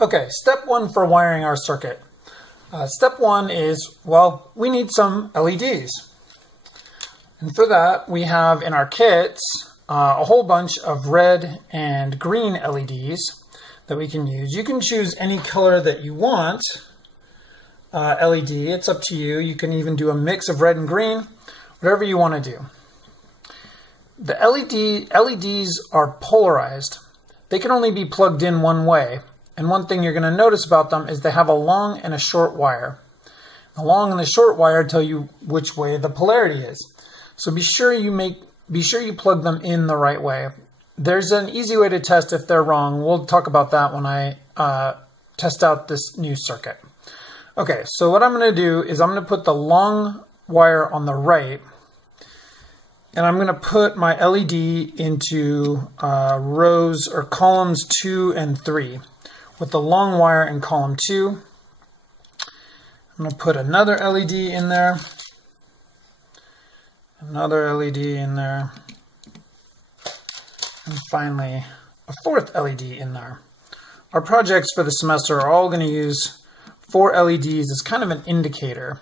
Okay, step one for wiring our circuit. Step one is, well, we need some LEDs. And for that, we have in our kits a whole bunch of red and green LEDs that we can use. You can choose any color that you want LED. It's up to you. You can even do a mix of red and green, whatever you want to do. The LEDs are polarized. They can only be plugged in one way. And one thing you're going to notice about them is they have a long and a short wire. The long and the short wire tell you which way the polarity is. So be sure you plug them in the right way. There's an easy way to test if they're wrong. We'll talk about that when I test out this new circuit. Okay, so what I'm going to do is I'm going to put the long wire on the right, and I'm going to put my LED into rows or columns 2 and 3 with the long wire in column 2. I'm going to put another LED in there, another LED in there, and finally a fourth LED in there. Our projects for the semester are all going to use 4 LEDs as kind of an indicator.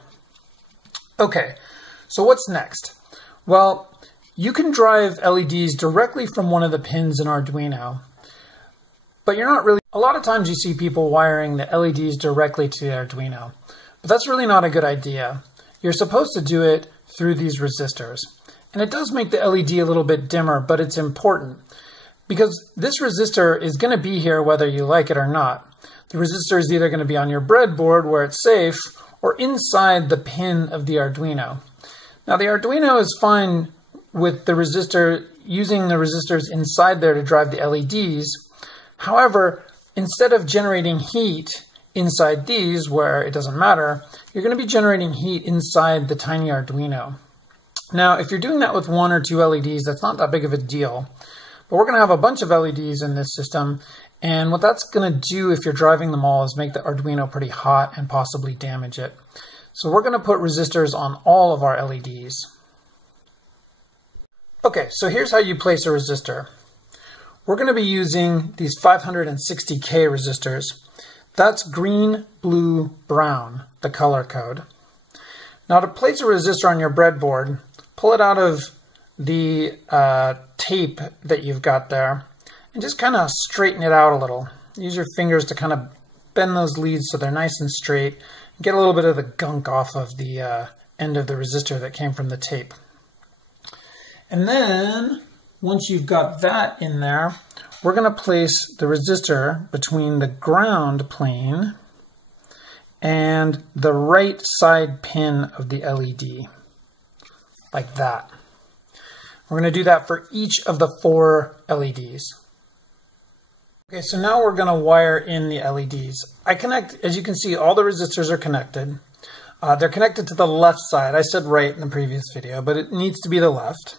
Okay, so what's next? Well, you can drive LEDs directly from one of the pins in Arduino, but you're not really. A lot of times you see people wiring the LEDs directly to the Arduino, but that's really not a good idea. You're supposed to do it through these resistors. And it does make the LED a little bit dimmer, but it's important because this resistor is going to be here whether you like it or not. The resistor is either going to be on your breadboard where it's safe or inside the pin of the Arduino. Now the Arduino is fine with the resistor, using the resistors inside there to drive the LEDs. However, instead of generating heat inside these where it doesn't matter, you're going to be generating heat inside the tiny Arduino. Now, if you're doing that with 1 or 2 LEDs, that's not that big of a deal. But we're going to have a bunch of LEDs in this system, and what that's going to do if you're driving them all is make the Arduino pretty hot and possibly damage it. So we're going to put resistors on all of our LEDs. Okay, so here's how you place a resistor. We're going to be using these 560K resistors. That's green, blue, brown, the color code. Now to place a resistor on your breadboard, pull it out of the tape that you've got there and just kind of straighten it out a little. Use your fingers to kind of bend those leads so they're nice and straight. Get a little bit of the gunk off of the end of the resistor that came from the tape. And then, once you've got that in there, we're going to place the resistor between the ground plane and the right side pin of the LED, like that. We're going to do that for each of the 4 LEDs. Okay, so now we're going to wire in the LEDs. As you can see, all the resistors are connected. They're connected to the left side. I said right in the previous video, but it needs to be the left.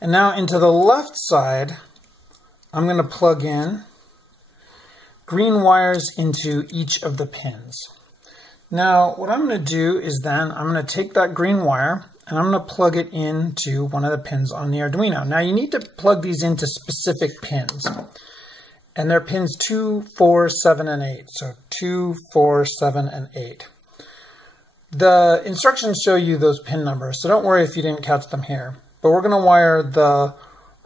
And now into the left side, I'm going to plug in green wires into each of the pins. Now, what I'm going to do is then I'm going to take that green wire and I'm going to plug it into one of the pins on the Arduino. Now, you need to plug these into specific pins. And they're pins 2, 4, 7, and 8. So 2, 4, 7, and 8. The instructions show you those pin numbers, so don't worry if you didn't catch them here. But we're going to wire the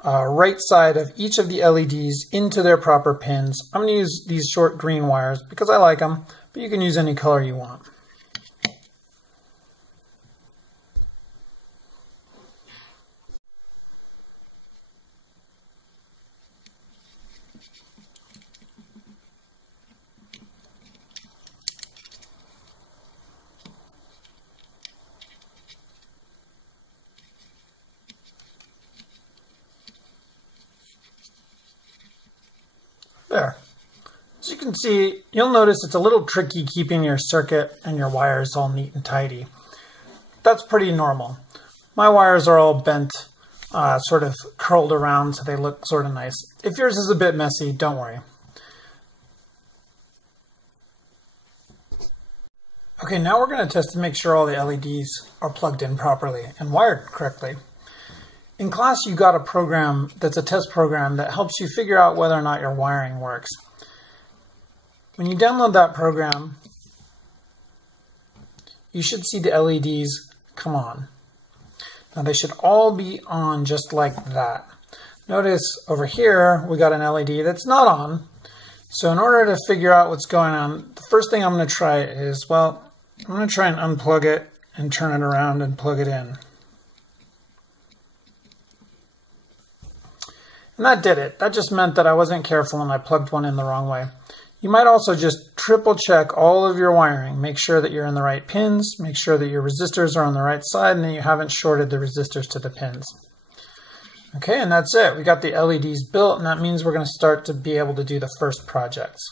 right side of each of the LEDs into their proper pins. I'm going to use these short green wires because I like them, but you can use any color you want. There. As you can see, you'll notice it's a little tricky keeping your circuit and your wires all neat and tidy. That's pretty normal. My wires are all bent, sort of curled around so they look sort of nice. If yours is a bit messy, don't worry. Okay, now we're going to test to make sure all the LEDs are plugged in properly and wired correctly. In class, you got a program that's a test program that helps you figure out whether or not your wiring works. When you download that program, you should see the LEDs come on. Now they should all be on just like that. Notice over here we got an LED that's not on. So in order to figure out what's going on, the first thing I'm going to try is, well, I'm going to try and unplug it and turn it around and plug it in. And that did it. That just meant that I wasn't careful and I plugged one in the wrong way. You might also just triple check all of your wiring. Make sure that you're in the right pins, make sure that your resistors are on the right side, and that you haven't shorted the resistors to the pins. Okay, and that's it. We got the LEDs built, and that means we're going to start to be able to do the first projects.